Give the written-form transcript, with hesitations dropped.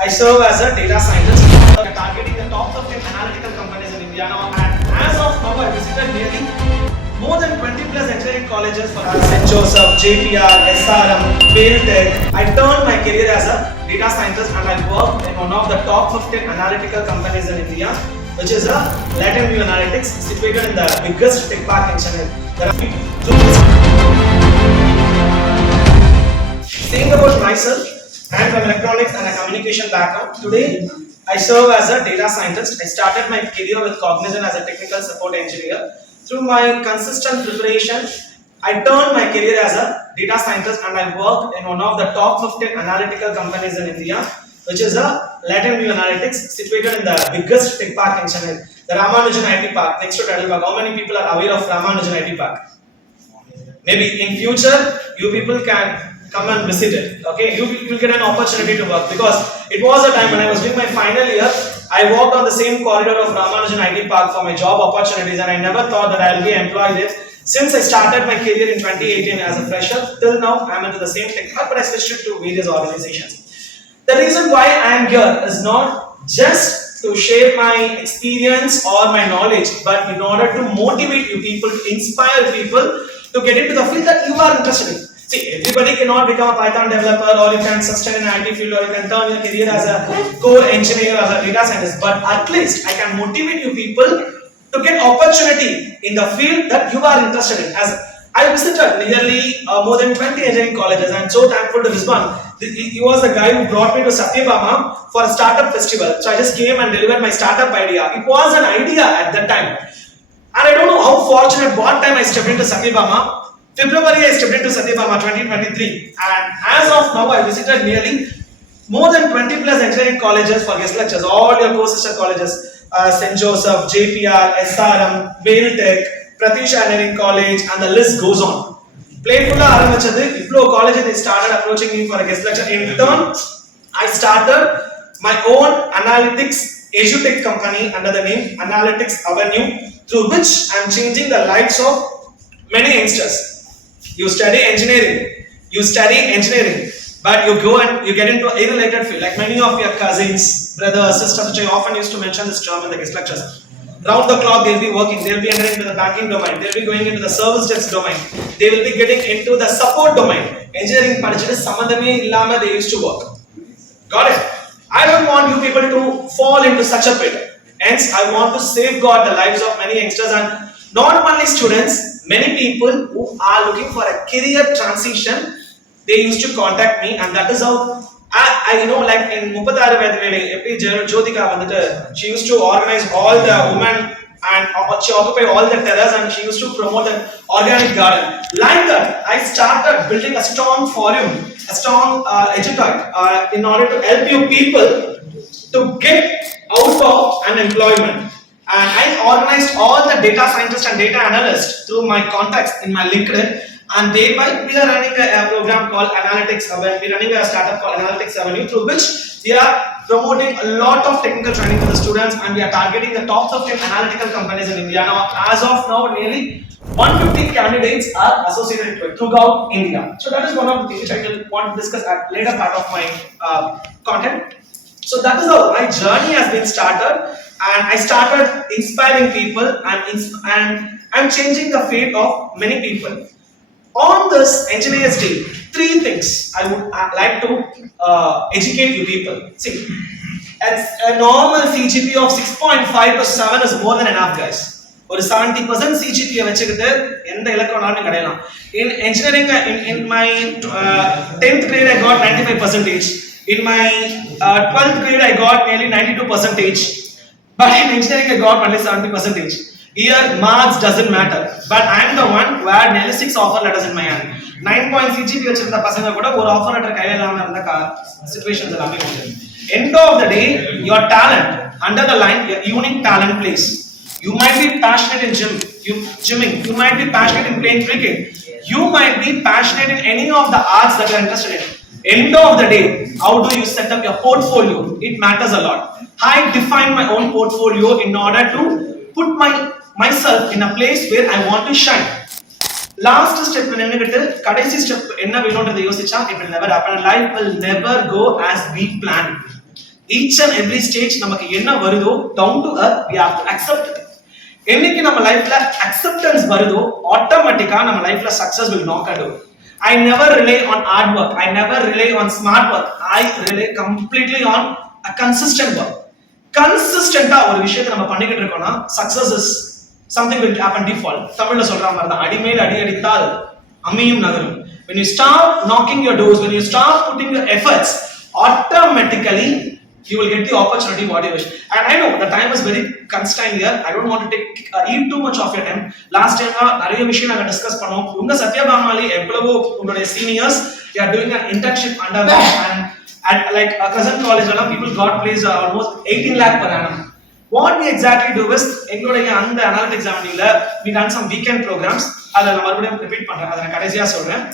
I serve as a data scientist, targeting the top 15 analytical companies in India now. And as of now, I visited nearly more than 20 plus engineering colleges for St. Joseph, JPR, SRM, EdTech. I turned my career as a data scientist and I worked in one of the top 15 analytical companies in India, which is a Latin View Analytics, situated in the biggest tech park in Chennai. Saying about myself, I am from electronics and a communication background. Today, I serve as a data scientist. I started my career with Cognizant as a technical support engineer. Through my consistent preparation, I turned my career as a data scientist and I worked in one of the top 15 analytical companies in India, which is a Latin View Analytics, situated in the biggest tech park in Chennai, the Ramanujan IT Park, next to Tadalbag. How many people are aware of Ramanujan IT Park? Maybe in future, you people can come and visit it. Okay, you will get an opportunity to work, because it was a time when I was doing my final year. I walked on the same corridor of Ramanujan IT Park for my job opportunities, and I never thought that I'll be employed there. Since I started my career in 2018 as a fresher, till now I'm into the same tech park, but I switched it to various organizations. The reason why I am here is not just to share my experience or my knowledge, but in order to motivate you people, to inspire people to get into the field that you are interested in. See, everybody cannot become a Python developer, or you can sustain an IT field, or you can turn your career as a core engineer or a data scientist. But at least I can motivate you people to get opportunity in the field that you are interested in. As I visited nearly more than 20 engineering colleges. I'm so thankful to this one. He was the guy who brought me to Sathyabama for a startup festival. So I just came and delivered my startup idea. It was an idea at that time. And I don't know how fortunate what time I stepped into Sathyabama. February I stepped into Sathyabama 2023, and as of now I visited nearly more than 20 plus engineering colleges for guest lectures, all your co-sister colleges, St. Joseph, JPR, SRM, EdTech, Pratisha Engineering College, and the list goes on. Playful Aramachadu, Iflo College, they started approaching me for a guest lecture. In turn, I started my own analytics EdTech company under the name Analytics Avenue, through which I am changing the lives of many youngsters. You study engineering, but you go and you get into a related field, like many of your cousins, brothers, sisters, which I often used to mention this term in the guest lectures. Round the clock they'll be working, they'll be entering into the banking domain, they'll be going into the service desk domain, they will be getting into the support domain. Engineering padichittu samadhame illama they used to work. Got it? I don't want you people to fall into such a pit. Hence, I want to safeguard the lives of many youngsters, and not only students, many people who are looking for a career transition, they used to contact me, and that is how I know, like in Muppataru Jyotika, she used to organize all the women, and she occupied all the terrace, and she used to promote an organic garden. Like that, I started building a strong forum, a strong edutech, in order to help you people to get out of unemployment. And I organized all the data scientists and data analysts through my contacts in my LinkedIn, and thereby we are running a program called Analytics Avenue. We are running a startup called Analytics Avenue, through which we are promoting a lot of technical training to the students, and we are targeting the top 15 analytical companies in India. Now, as of now, nearly 150 candidates are associated with it throughout India. So that is one of the things which I will want to discuss at later part of my content. So that is how my journey has been started, and I started inspiring people, and I'm changing the fate of many people. On this Engineers Day, 3 things I would like to educate you people. See, a normal CGPA of 6.5 to 7 is more than enough, guys. Or 70% CGPA vechikittu endha ilakkanum kadayalam. In engineering, in my 10th grade I got 95%. In my 12th grade, I got nearly 92%, but in engineering, I got only 70%. Here, marks doesn't matter, but I am the one who had nearly 6 offer letters in my hand. 9 point CGPA vechirundha pasanga kuda or offer letter kaiyila illama irundha situations ellame undu. End of the day, your talent, under the line, your unique talent plays. You might be passionate in gymming, you might be passionate in playing cricket, you might be passionate in any of the arts that you are interested in. End of the day, how do you set up your portfolio? It matters a lot. I define my own portfolio in order to put myself in a place where I want to shine. Last step, step, it will never happen. Life will never go as we planned. each and every stage நமக்கு என்ன வருதோ down to earth we have to accept it. என்னைக்கு நம்ம லைஃப்ல acceptance வருதோ ஆட்டோமேட்டிக்கா நம்ம லைஃப்ல success will knock at door. I never rely on hard work, I never rely on smart work, I rely completely on a consistent work. கன்சிஸ்டன்ட்டா ஒரு விஷயத்தை நம்ம பண்ணிக்கிட்டு இருக்கோம்னா success is something will happen default. தமிழ்ல சொல்ற மாதிரி தான் அடிமேல் அடி அடித்தால் அம்மியும் நகரும். When you start knocking your doors, when you start putting your efforts, automatically you will get the opportunity what you wish. And I know the time is very constrained here. I don't want to eat too much of your time. Last time நிறைய விஷயம் நாங்க discuss பண்ணோம். உங்க சத்யபாமாலி எவ்வளவோ உங்களுடைய seniors you are doing an internship under me and at like a cousin college all people got placed almost 18 lakh per annum. What we exactly do is எங்களுடைய அந்த analytics examining we done some weekend programs. அதை நான் மறுபடியும் repeat பண்றேன். அதை நான் கடைசியா சொல்றேன்.